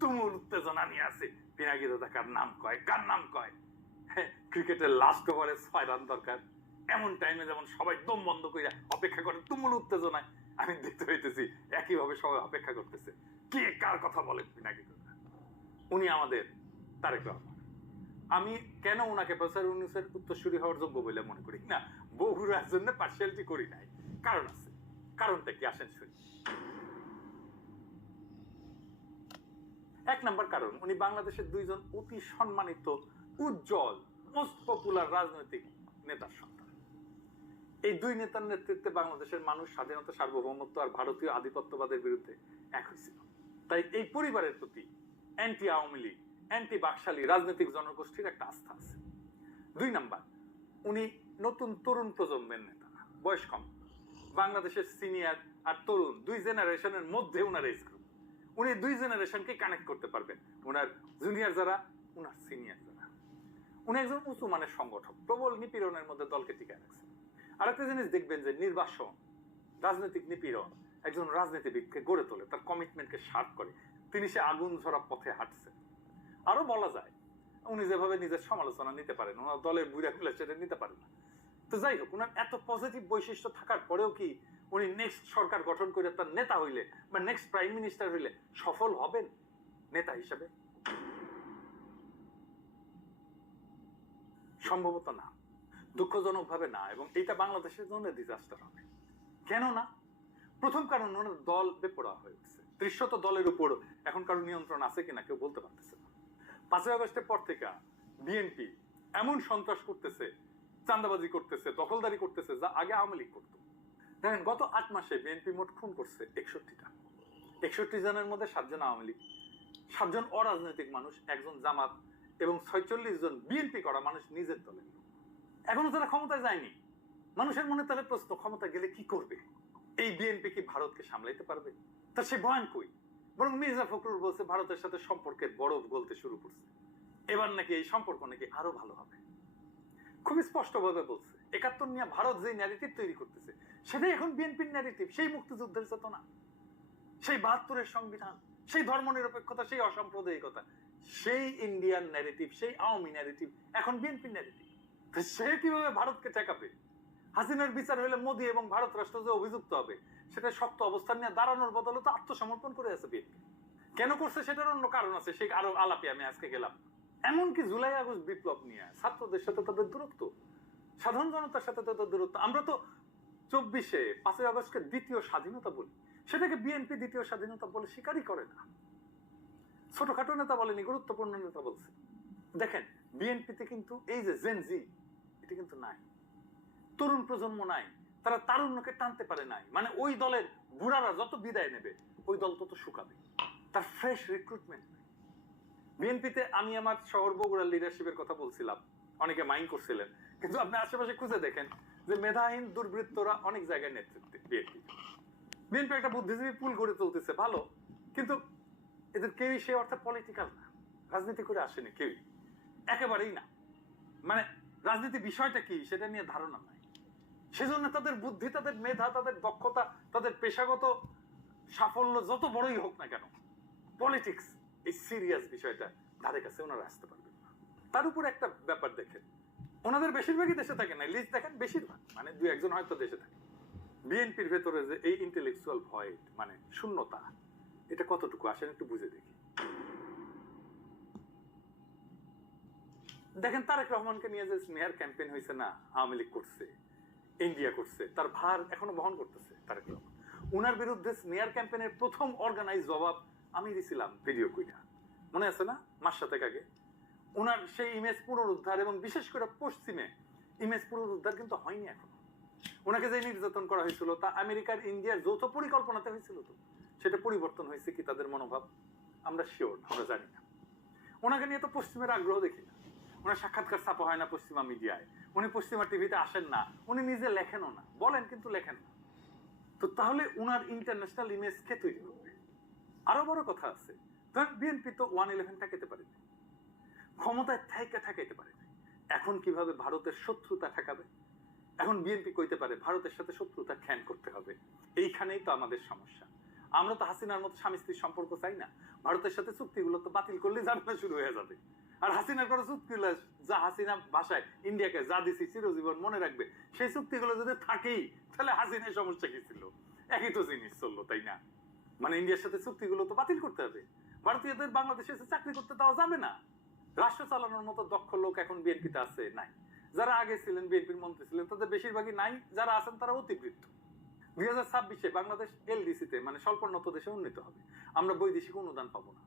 তুমুল উত্তেজনা নিয়ে আছে। পিনাকি দাদা কার নাম কয়, কার নাম কয়। ক্রিকেটের লাস্ট ওভারে 6 রান দরকার, এমন টাইমে যেমন সবাই দম বন্ধ করে অপেক্ষা করে তুমুল উত্তেজনায়। আমি দেখতে হইতেছি একইভাবে সবাই অপেক্ষা করতেছে, কে কার কথা বলেন পিনাকি দাদা। উনি আমাদের তারেক রহমান। আমি কেন ওনাকে প্রফেসর ইউনূসের উত্তরসূরি হওয়ার যোগ্য বলে মনে করি না, বগুড়ার জন্য পার্সিয়ালিটি করি নাই, কারণ আছে। কারণটা কি আসেন শুনি। এক নম্বর কারণ, উনি বাংলাদেশের দুইজন অতি সম্মানিত, উজ্জ্বল, মোস্ট পপুলার রাজনৈতিক নেতার সন্তান। এই দুই নেতার নেতৃত্বে বাংলাদেশের মানুষ স্বাধীনতা, সার্বভৌমত্ব আর ভারতীয় আধিপত্যবাদের বিরুদ্ধে এক হয়েছিল। তাই এই পরিবারের প্রতি অ্যান্টি আওয়ামী লীগ, অ্যান্টি বাকশালী রাজনৈতিক জনগোষ্ঠীর একটা আস্থা আছে। 2 নাম্বার, উনি নতুন তরুণ প্রজন্মের নেতা, বয়স কম। বাংলাদেশের সিনিয়র আর তরুণ দুই জেনারেশনের মধ্যে উনার এজ গ্রুপ। উনি দুই জেনারেশনকে কানেক্ট করতে পারবেন, উনার জুনিয়র যারা, উনার সিনিয়র যারা। উনি একজন উঁচু মানের সংগঠক, প্রবল নিপীড়নের মধ্যে দলকে টিকায় রাখছেন। আরেকটা জিনিস দেখবেন যে নির্বাসন, রাজনৈতিক নিপীড়ন একজন রাজনীতিবিদকে গড়ে তোলে, তার কমিটমেন্টকে শার্প করে। তিনি সে আগুন ঝরা পথে হাঁটছেন। আরো বলা যায়, উনি যেভাবে নিজের সমালোচনা নিতে পারেন, ওনার দলের বুড়াগুলো সেটা নিতে পারেন না। তো যাই হোক, ওনার এত পজিটিভ বৈশিষ্ট্য থাকার পরেও কি উনি নেক্সট সরকার গঠন করে তার নেতা হইলে বা নেক্সট প্রাইম মিনিস্টার হইলে সফল হবেন নেতা হিসেবে? সম্ভবত না, দুঃখজনক ভাবে না। এবং এটা বাংলাদেশের জন্য ডিজাস্টার হবে। কেন না? প্রথম কারণ, ওনার দল বেপরোয়া হয়ে উঠছে। 300 দলের উপর এখন কারো নিয়ন্ত্রণ আছে কিনা কেউ বলতে পারতেছে না। 5ই আগস্টের পর থেকে বিএনপি এমন সন্ত্রাস করতেছে, চাঁদাবাজি করতেছে, দখলদারি করতেছে, যা আগে আওয়ামী লীগ করতো। দেখেন, গত 8 মাসে বিএনপি মোট খুন করছে 61টা। 61 জনের মধ্যে 7 জন আওয়ামী লীগ, 7 জন অরাজনৈতিক মানুষ, 1 জন জামাত এবং 46 জন বিএনপি করা মানুষ নিজের দলের। এখনো তারা ক্ষমতায় যায়নি। মানুষের মনে তাহলে প্রশ্ন, ক্ষমতা গেলে কি করবে? এই বিএনপি কি ভারতকে সামলাইতে পারবে? তার সে বয়ান কই? বরং মির্জা ফখরুল বলছে ভারতের সাথে সম্পর্কের বরফ গলতে শুরু করছে, এবার নাকি এই সম্পর্ক নাকি আরো ভালো হবে। খুবই স্পষ্টভাবে বলছে 71 নিয়ে ভারত যে ন্যারেটিভ তৈরি করতেছে সেটাই এখন বিএনপির ন্যারেটিভ। সেই মুক্তিযুদ্ধের চেতনা, সেই 72-এর সংবিধান, সেই ধর্মনিরপেক্ষতা, সেই অসাম্প্রদায়িকতা, সেই ইন্ডিয়ান ন্যারেটিভ, সেই আওয়ামী ন্যারেটিভ এখন বিএনপির ন্যারেটিভ। সে কিভাবে ভারতকে ঠেকাবে? হাসিনার বিচার হলে মোদী এবং ভারত রাষ্ট্র যে অভিযুক্ত হবে, সেটা শক্ত অবস্থান নিয়ে দাঁড়ানোর বদলে তো আত্মসমর্পণ করে আছে বিএনপি। কেন করছে সেটার অন্য কারণ আছে, সেই আরো আলাপে আমি আজকে গেলাম। এমনকি জুলাই আগস্ট বিপ্লব নিয়ে ছাত্রদের সাথে তাদের দূরত্ব, সাধারণ জনতার সাথে তাদের দূরত্ব। আমরা তো 24-এ 5ই আগস্টকে দ্বিতীয় স্বাধীনতা বলি, সেটাকে বিএনপি দ্বিতীয় স্বাধীনতা বলে স্বীকারই করে না। ছোটখাটো নেতা বলেনি, গুরুত্বপূর্ণ নেতা বলছে। দেখেন, বিএনপিতে কিন্তু এই যে জেনজি, এটা কিন্তু নাই, তরুণ প্রজন্ম নাই, তারা তারুণ্যকে টানতে পারে নাই। মানে ওই দলের বুড়ারা যত বিদায় নেবে ওই দল তত শুকাবে, তার ফ্রেশ রিক্রুটমেন্ট নাই। বিএনপিতে আমি আমার শহর বগুড়ার লিডারশিপের কথা বলছিলাম, অনেকে মাইন্ড করছিলেন, কিন্তু আপনি আশেপাশে খুঁজে দেখেন যে মেধাহীন দুর্বৃত্তরা অনেক জায়গায় নেতৃত্বে। বিএনপি একটা বুদ্ধিজীবী পুল গড়ে তুলতেছে, ভালো, কিন্তু এদের কেউই সে অর্থে পলিটিক্যাল না, রাজনীতি করে আসেনি কেউই, একেবারেই না। মানে রাজনীতি বিষয়টা কি সেটা নিয়ে ধারণা নাই। সেজন্য তাদের বুদ্ধি, তাদের মেধা, তাদের দক্ষতা, তাদের পেশাগত সাফল্য যত বড়ই হোক না কেন, পলিটিক্স এই সিরিয়াস বিষয়টা ধারে কাছে ওনারা আসতে পারবেন না। তার উপর একটা ব্যাপার দেখেন, ওনাদের বেশিরভাগই দেশে থাকে না, লিস্ট দেখেন বেশিরভাগ, মানে 2-1 হয়তো দেশে থাকে। বিএনপির ভেতরে যে এই ইন্টেলেকচুয়াল ভয়েড, মানে শূন্যতা, এটা কতটুকু আসেন একটু বুঝে দেখি। দেখেন, তারেক রহমানকে নিয়ে যে স্নেহার ক্যাম্পেইন হয়েছে না, আওয়ামী লীগ করছে, ইন্ডিয়া করছে, তার ভার এখনো বহন করতেছে তারেক রহমান। উনার বিরুদ্ধে স্নেহার ক্যাম্পেইনের প্রথম অর্গানাইজ জবাব আমি দিছিলাম ভিডিও কইরা, মনে আছে না, মাস 7 আগে। উনার সেই ইমেজ পুনরুদ্ধার এবং বিশেষ করে পশ্চিমে ইমেজ পুনরুদ্ধার কিন্তু হয়নি এখনো। ওনাকে যে নির্যাতন করা হয়েছিল তা আমেরিকার ইন্ডিয়ার যৌথ পরিকল্পনাতে হয়েছিল, তো সেটা পরিবর্তন হয়েছে কি তাদের মনোভাব? আমরা শিওর না, আমরা জানি না। ওনাকে নিয়ে তো পশ্চিমের আগ্রহ দেখি না, ওনার সাক্ষাৎকার ছাপা হয় না পশ্চিমা মিডিয়ায়, উনি পশ্চিমা টিভিতে আসেন না, উনি নিজে লেখেনও না, বলেন কিন্তু লেখেন না। তো তাহলে উনার ইন্টারন্যাশনাল ইমেজ কে তৈরি করবে? আরো বড় কথা আছে, ধরেন বিএনপি তো 111 ঠেকাতে পারেনি, ক্ষমতায় ঠেকাইতে পারেনি, এখন কিভাবে ভারতের শত্রুতা ঠেকাবে? এখন বিএনপি কইতে পারে ভারতের সাথে শত্রুতা খ্যান করতে হবে। এইখানেই তো আমাদের সমস্যা। আমরা তো হাসিনার মতো স্বামী স্ত্রীর সম্পর্ক চাই না। ভারতের সাথে চুক্তিগুলো তো বাতিল করলে ঝামেলা শুরু হয়ে যাবে। আর হাসিনার কোনো চুক্তিগুলো, যা হাসিনা ভাষায় ইন্ডিয়াকে যা দিছি চিরজীবন মনে রাখবে, সেই চুক্তিগুলো যদি থাকেই তাহলে হাসিনার সমস্যা কি ছিল? একই তো জিনিস চললো, তাই না? মানে ইন্ডিয়ার সাথে চুক্তিগুলো তো বাতিল করতে হবে। ভারতীয়দের বাংলাদেশে এসে চাকরি করতে দেওয়া যাবে না। রাষ্ট্র চালানোর মতো দক্ষ লোক এখন বিএনপিতে আছে নাই। যারা আগে ছিলেন বিএনপির মন্ত্রী ছিলেন তাদের বেশিরভাগই নাই, যারা আছেন তারা অতিবৃত্ত। 2026-এ বাংলাদেশ এলডিসিতে মানে স্বল্পোন্নত দেশে উন্নীত হবে। আমরা বৈদেশিক অনুদান পাবো না,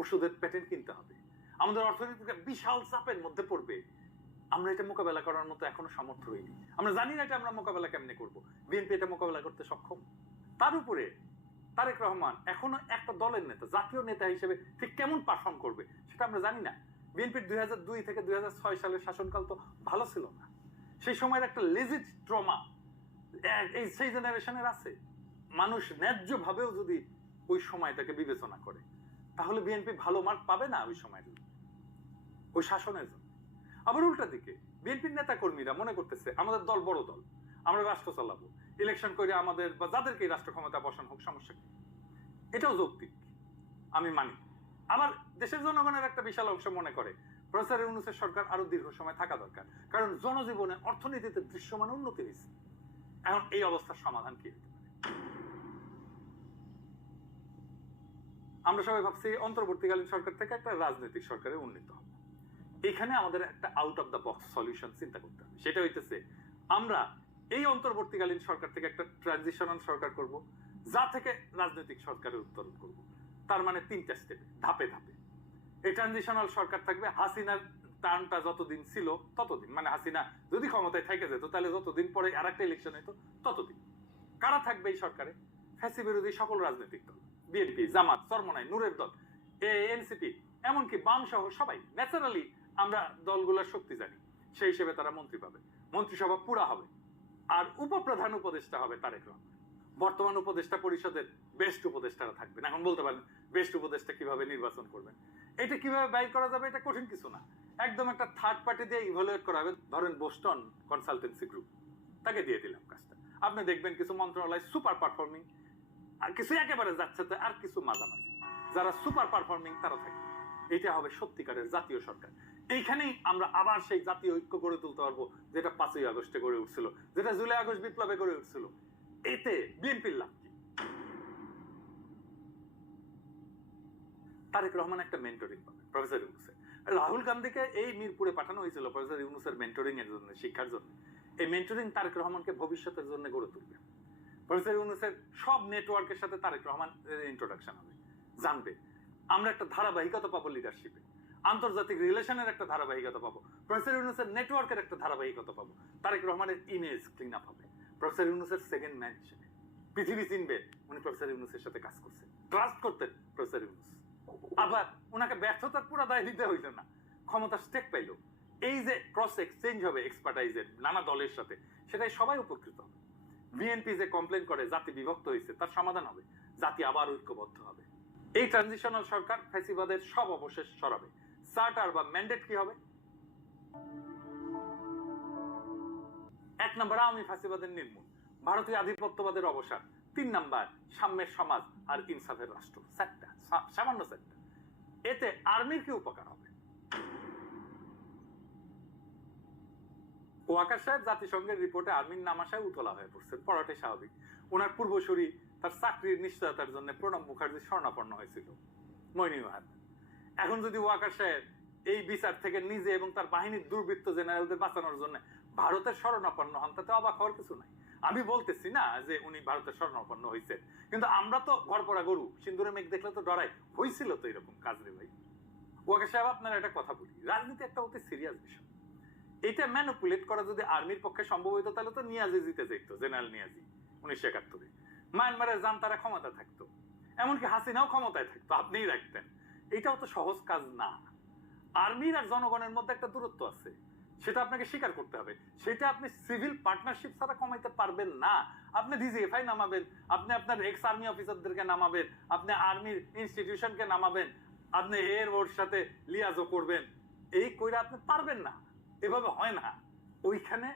ওষুধের প্যাটেন্ট কিনতে হবে, আমাদের অর্থনীতিকে বিশাল চাপের মধ্যে পড়বে। আমরা এটা মোকাবেলা করার মতো এখনো সামর্থ্য হইনি। আমরা জানি না এটা আমরা মোকাবেলা কেমনে করবো। বিএনপি এটা মোকাবেলা করতে সক্ষম? তার উপরে তারেক রহমান এখনো একটা দলের নেতা, জাতীয় নেতা হিসেবে ঠিক কেমন পারফর্ম করবে সেটা আমরা জানি না। বিএনপির 2002 থেকে 2006 সালের শাসনকাল তো ভালো ছিল না। সেই সময়ের একটা লেজিট ট্রমা এই সেই জেনারেশনের আছে। মানুষ ন্যায্য ভাবেও যদি ওই সময়টাকে বিবেচনা করে তাহলে বিএনপি ভালো মার্ক পাবে না ওই সময়ের ওই শাসনের জন্য। আবার উল্টা দিকে বিএনপির নেতা কর্মীরা মনে করতেছে আমাদের দল বড় দল, আমরা রাষ্ট্র চালাবো, ইলেকশন করে আমাদের বা যাদেরকে রাষ্ট্র ক্ষমতা বসানো হোক, সমস্যা কি? এটাও যৌক্তিক, আমি মানি। আমার দেশের জনগণের একটা বিশাল অংশ মনে করে প্রফেসর ইউনূসের সরকার আরো দীর্ঘ সময় থাকা দরকার, কারণ জনজীবনে অর্থনীতিতে দৃশ্যমান উন্নতি হয়েছে। এখন এই অবস্থার সমাধান কি হতে পারে? আমরা সবাই ভাবছি অন্তর্বর্তীকালীন সরকার থেকে একটা রাজনৈতিক সরকারে উন্নীত হবে। এখানে আমাদের একটা out of the box solution চিন্তা করতে হবে। সেটা হইতেছে আমরা এই অন্তর্বর্তীকালীন সরকার থেকে একটা ট্রানজিশনাল সরকার করব, যা থেকে রাজনৈতিক সরকারের উত্তরণ করব। তার মানে 3টা স্টেপে, ধাপে ধাপে। এই ট্রানজিশনাল সরকার থাকবে হাসিনার টার্নটা যতদিন ছিল ততদিন, মানে হাসিনা যদি ক্ষমতায় থেকে যেত তাহলে যতদিন পরে আর একটা ইলেকশন হইতো ততদিন। কারা থাকবে এই সরকারে? ফ্যাসি বিরোধী সকল রাজনৈতিক দল, বিএনপি, জামাত, চরমনাই, নূরের দল, এনসিপি, এমনকি বাম সহ সবাই। ন্যাচারালি আমরা দলগুলোর শক্তি জানি, সেই হিসেবে তারা মন্ত্রী পাবে, মন্ত্রিসভা পুরা হবে। আর উপপ্রধান উপদেষ্টা হবে তারেক রহমান। বর্তমান উপদেষ্টা পরিষদের বেস্ট উপদেষ্টারা থাকবেন। এখন বলতে পারেন বেস্ট উপদেষ্টা কিভাবে নির্বাচন করবেন, এটা কিভাবে বাইর করা যাবে? এটা কঠিন কিছু না, একদম একটা থার্ড পার্টি দিয়ে ইভালুয়েট করা হবে। ধরেন বোস্টন কনসালটেন্সি গ্রুপ, তাকে দিয়ে দিলাম কাজটা। আপনি দেখবেন কিছু মন্ত্রণালয় সুপার পারফর্মিং, আর কিছু একেবারে যাচ্ছে, আর কিছু মাঝামাঝি। যারা সুপার পারফর্মিং তারা থাকবে। এটা হবে সত্যিকারের জাতীয় সরকার। এইখানেই আমরা আবার সেই জাতীয় ঐক্য গড়ে তুলতে পারবো, যেটা 5ই আগস্টে গড়ে উঠছিল, যেটা জুলাই আগস্ট বিপ্লবে গড়ে উঠছিল। এতে বিএনপির লাভ কি? তারেক রহমান একটা মেন্টরিং পাবে প্রফেসর ইউনূসের। রাহুল গান্ধীকে এই মিরপুরে পাঠানো হয়েছিল প্রফেসর ইউনূসের মেন্টরিং এর জন্য, শিক্ষার জন্য। এই মেন্টরিং তারেক রহমানকে ভবিষ্যতের জন্য গড়ে তুলবে। প্রফেসর ইউনূসের সব নেটওয়ার্কের সাথে তারেক রহমান ইন্ট্রোডাকশন হবে, জানবে। আমরা একটা ধারাবাহিকতা পাবো লিডারশিপে, আন্তর্জাতিক রিলেশনের একটা ধারাবাহিকতা পাবো, প্রফেসর ইউনূসের নেটওয়ার্কের একটা ধারাবাহিকতা পাবো। তারেক রহমানের ইমেজ ক্লিন আপ হবে। প্রফেসর ইউনূসের সেকেন্ড ম্যান হিসেবে পৃথিবী চিনবে উনি প্রফেসর ইউনূসের সাথে কাজ করছেন, ট্রাস্ট করতেন প্রফেসর ইউনূস। আবার ওনাকে ব্যর্থতার পুরো দায় দিতে হইল না, ক্ষমতা স্টেক পাইল। এই যে ক্রস এক্সচেঞ্জ হবে এক্সপার্টাইজের নানা দলের সাথে, সেটাই সবাই উপকৃত হবে। বিএনপি যে কমপ্লেন করে জাতি বিভক্ত হয়েছে, তার সমাধান হবে, জাতি আবার ঐক্যবদ্ধ হবে। এই ট্রানজিশনাল সরকার ফ্যাসিবাদের সব অবশেষ সরাবে। চার্টার বা ম্যান্ডেট কি হবে? 1 নম্বর আওয়ামী ফ্যাসিবাদের নির্মূল, ভারতীয় আধিপত্যবাদের অবসান। 3 নম্বর সাম্যের সমাজ আর ইনসাফের রাষ্ট্র। 4টা, সামান্য 4টা। এতে আর্মির কি উপকার হবে? ওয়াকার সাহেব জাতিসংঘের রিপোর্টে আর্মির নাম আসায় উতলা হয়ে পড়ছেন, পড়াটাই স্বাভাবিক। ওনার পূর্বসূরি তার চাকরির নিশ্চয়তার জন্য প্রণব মুখার্জি শরণাপন্ন হয়েছিল, মইনুল হক। এখন যদি ওয়াকার সাহেব এই বিচার থেকে নিজে এবং তার বাহিনীর দুর্বৃত্ত জেনারেলদের বাঁচানোর জন্য ভারতের শরণাপন্ন হন, তাতে অবাক হওয়ার কিছু নাই। আমি বলতেছি না যে উনি ভারতের শরণাপন্ন হয়েছে, কিন্তু আমরা তো ঘরপড়া গরু, সিন্দুরে মেঘ দেখলে তো ডরাই। হয়েছিল তো এরকম কাজ রে ভাই। ওয়াকার সাহেব, আপনার একটা কথা বলি, রাজনীতি একটা অতি সিরিয়াস বিষয়। এটা ম্যানিপুলেট করা যদি আর্মির পক্ষে সম্ভব হইতো তাহলে তো নিয়াজি জিতে যেত, জেনারেল নিয়াজি 1971-এ। মায়ানমারে যান তারা ক্ষমতা থাকতো, এমনকি হাসিনাও ক্ষমতায় থাকতো, আপনিই রাখতেন। এটাও তো সহজ কাজ না। আর্মির আর জনগণের মধ্যে একটা দূরত্ব আছে, সেটা আপনাকে স্বীকার করতে হবে। সেটা আপনি সিভিল পার্টনারশিপ ছাড়া কমাইতে পারবেন না। আপনি ডিজিএফআই নামাবেন, আপনি আপনার এক্স আর্মি অফিসারদেরকে নামাবেন, আপনি আর্মির ইনস্টিটিউশনকে নামাবেন, আপনি এর ওর সাথে লিয়াজও করবেন, এই কইরা আপনি পারবেন না। এভাবে হয় না। ওইখানে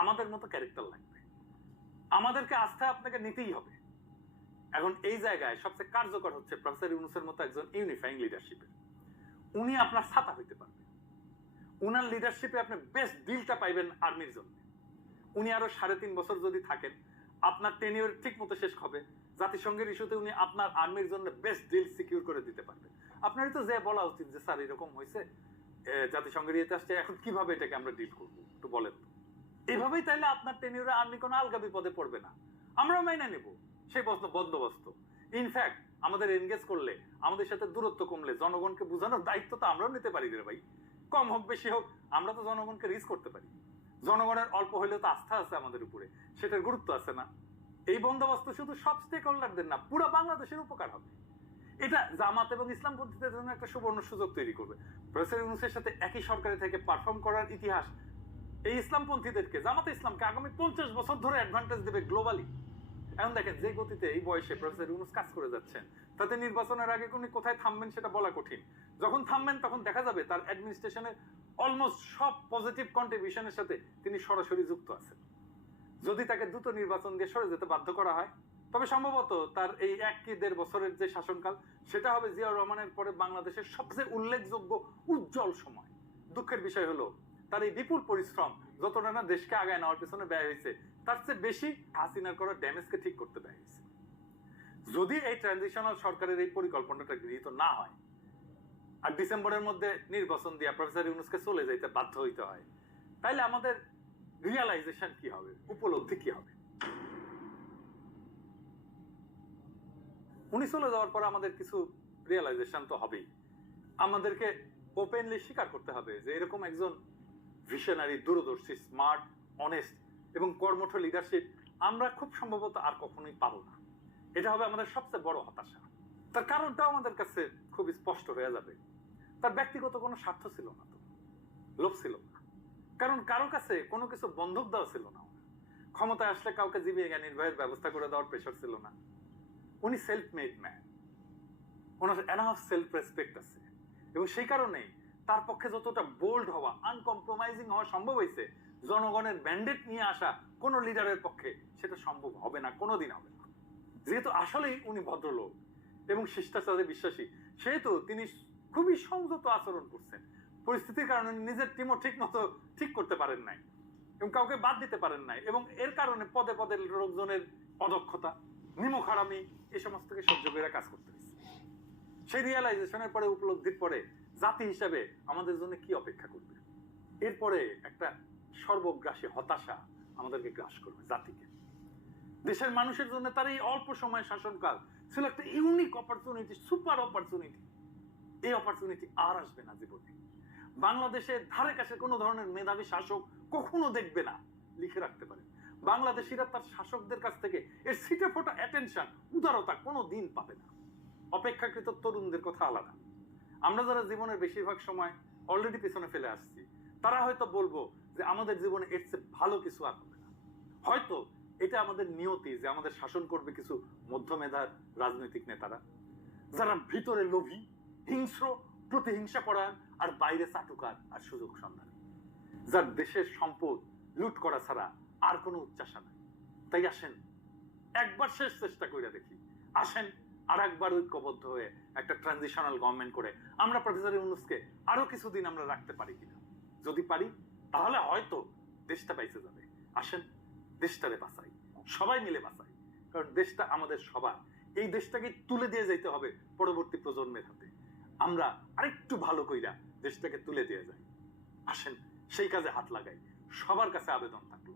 আমাদের মতো ক্যারেক্টার লাগবে, আমাদেরকে আস্থা আপনাকে নিতেই হবে। এখন এই জায়গায় সবচেয়ে কার্যকর হচ্ছে প্রফেসর ইউনূসের মতো একজন ইউনিফাইং লিডারশিপের। উনি আপনার ছাতা হইতে পারবেন, উনার লিডারশিপে আপনি বেস্ট ডিলটা পাইবেন আর্মির জন্য। উনি আরো 3.5 বছর যদি থাকেন, আপনার টেনিওর ঠিক মতো শেষ হবে, জাতিসংঘের ইস্যুতে উনি আপনার আর্মির জন্য বেস্ট ডিল সিকিউর করে দিতে পারবেন। আপনারই তো যে বলা উচিত যে স্যার এরকম হয়েছে, জাতিসংঘের ইয়েতে আসছে, এখন কিভাবে এটাকে আমরা ডিল করবো একটু বলেন তো। এইভাবেই তাইলে আপনার টেনিওরে আর্মি কোনো আলগা বিপদে পড়বে না, আমরাও মাইনে নেব সেই বন্দোবস্ত। ইনফ্যাক্ট আমাদের এনগেজ করলে, আমাদের সাথে দূরত্ব কমলে জনগণকে বোঝানোর দায়িত্ব তো আমরাও নিতে পারি রে ভাই। কম হোক বেশি হোক আমরা তো জনগণকে রিচ করতে পারি। জনগণের অল্প হইলেও তো আস্থা আছে আমাদের উপরে, সেটার গুরুত্ব আছে না? এই বন্দোবস্ত শুধু সব স্টেক হোল্ডারদের না, পুরো বাংলাদেশের উপকার হবে। এটা জামাত এবং ইসলামপন্থীদের জন্য একটা সুবর্ণ সুযোগ তৈরি করবে। প্রফেসর ইউনূসের সাথে একই সরকারে থেকে পারফর্ম করার ইতিহাস এই ইসলামপন্থীদেরকে, জামাতে ইসলামকে আগামী 50 বছর ধরে অ্যাডভান্টেজ দেবে গ্লোবালি। এখন দেখেন যে গতিতে এই বয়সে প্রফেসর ইউনূস কাজ করে যাচ্ছেন, তাতে নির্বাচনের আগে উনি কোথায় থামবেন সেটা বলা কঠিন। যখন থামবেন তখন দেখা যাবে তার অ্যাডমিনিস্ট্রেশনের অলমোস্ট সব পজিটিভ কন্ট্রিবিউশনের সাথে তিনি সরাসরি যুক্ত আছেন। যদি তাকে দ্রুত নির্বাচন দিয়ে সরে যেতে বাধ্য করা হয়, তবে সম্ভবত তার এই 1 কি 1.5 বছরের যে শাসনকাল, সেটা হবে জিয়াউর রহমানের পরে বাংলাদেশের সবচেয়ে উল্লেখযোগ্য উজ্জ্বল সময়। দুঃখের বিষয় হলো তার এই বিপুল পরিশ্রম যতটা না দেশকে আগায় নেওয়ার পেছনে ব্যয় হয়েছে, তার চেয়ে বেশি হাসিনার করা ড্যামেজকে ঠিক করতে ব্যয় হয়েছে। যদি এই ট্রানজিশনাল সরকারের এই পরিকল্পনাটা গৃহীত না হয় আর ডিসেম্বরের মধ্যে নির্বাচন দিয়ে প্রফেসর ইউনূসকে চলে যাইতে বাধ্য হইতে হয়, তাইলে আমাদের রিয়ালাইজেশন কি হবে, উপলব্ধি কি হবে? উনি চলে যাওয়ার পর আমাদের কিছু রিয়ালাইজেশন তো হবেই। আমাদেরকে ওপেনলি স্বীকার করতে হবে যে এরকম একজন ভিশনারি, দূরদর্শী, স্মার্ট, অনেস্ট এবং কর্মঠ লিডারশিপ আমরা খুব সম্ভবত আর কখনোই পাবো না। এটা হবে আমাদের সবচেয়ে বড় হতাশা। তার কারণটাও আমাদের কাছে খুব স্পষ্ট হয়ে যাবে। তার ব্যক্তিগত কোনো স্বার্থ ছিল না, তো লোভ ছিল না, কারণ কারো কাছে কোনো কিছু বন্ধক দেওয়া ছিল না। ক্ষমতায় আসলে কাউকে জীবিকা নির্বাহের ব্যবস্থা করে দেওয়ার প্রেশার ছিল না। উনি সেলফ মেড ম্যান, ওনার এনাফ সেলফ রেসপেক্ট আছে, এবং সেই কারণেই তার পক্ষে যতটা বোল্ড হওয়া, আনকম্প্রোমাইজিং হওয়া সম্ভব হয়েছে, জনগণের ম্যান্ডেট নিয়ে আসা কোন লিডারের পক্ষে সেটা সম্ভব হবে না, কোনোদিন হবে না। যেহেতু আসলেই উনি ভদ্রলোক এবং শিষ্টাচারে বিশ্বাসী, সেহেতু তিনি খুবই সংযত আচরণ করছেন। পরিস্থিতির কারণে নিজের টিমও ঠিক মতো ঠিক করতে পারেন নাই এবং কাউকে বাদ দিতে পারেন নাই, এবং এর কারণে পদে পদে লোকজনের অদক্ষতা, নিমখারামি, এই সমস্তকে সহ্য করে কাজ করতে হয়েছে। সেই রিয়েলাইজেশনের পরে, উপলব্ধির পরে জাতি হিসাবে আমাদের জন্য কি অপেক্ষা করবে? এরপরে একটা সর্বগ্রাসী হতাশা আমাদেরকে গ্রাস করবে জাতিকে। দেশের মানুষের জন্য তার এই অল্প সময় শাসনকাল ছিল একটা ইউনিক অপরচুনিটি, সুপার অপরচুনিটি। এই অপরচুনিটি আর আসবে না জীবনে। বাংলাদেশের ধারে কাছে কোনো ধরনের মেধাবী শাসক কখনো দেখবে না, লিখে রাখতে পারে। বাংলাদেশিরা তার শাসকদের কাছ থেকে এর ছিটে ফোটা অ্যাটেনশন, উদারতা কোনো দিন পাবে না। অপেক্ষাকৃত তরুণদের কথা আলাদা। আমরা যারা জীবনের বেশিরভাগ সময় অলরেডি পেছনে ফেলে আসছি, তারা হয়তো বলবো যে আমাদের জীবনে এর চেয়ে ভালো কিছু আর হবে না। হয়তো এটা আমাদের নিয়তি যে আমাদের শাসন করবে কিছু মধ্যমেধার রাজনৈতিক নেতারা, যারা ভিতরে লোভী, হিংস্র, প্রতিহিংসা পরায়ণ, আর বাইরে চাটুকার আর সুযোগ সন্ধানী, যার দেশের সম্পদ লুট করা ছাড়া আর কোনো উচ্চাসা নাই। তাই আসেন একবার শেষ চেষ্টা করে দেখি, আসেন আর একবার ঐক্যবদ্ধ হয়ে একটা ট্রানজিশনাল গভর্নমেন্ট করে আমরা প্রফেসর ইউনূসকে আরো কিছুদিন আমরা রাখতে পারি কিনা। যদি পারি তাহলে হয়তো দেশটা বাইচে যাবে। আসেন দেশটারে বাঁচাই, সবাই মিলে বাঁচাই, কারণ দেশটা আমাদের সবার। এই দেশটাকে তুলে দিয়ে যাইতে হবে পরবর্তী প্রজন্মের হাতে। আমরা আরেকটু ভালো কইরা দেশটাকে তুলে দিয়ে যাই। আসেন সেই কাজে হাত লাগাই। সবার কাছে আবেদন থাকলো,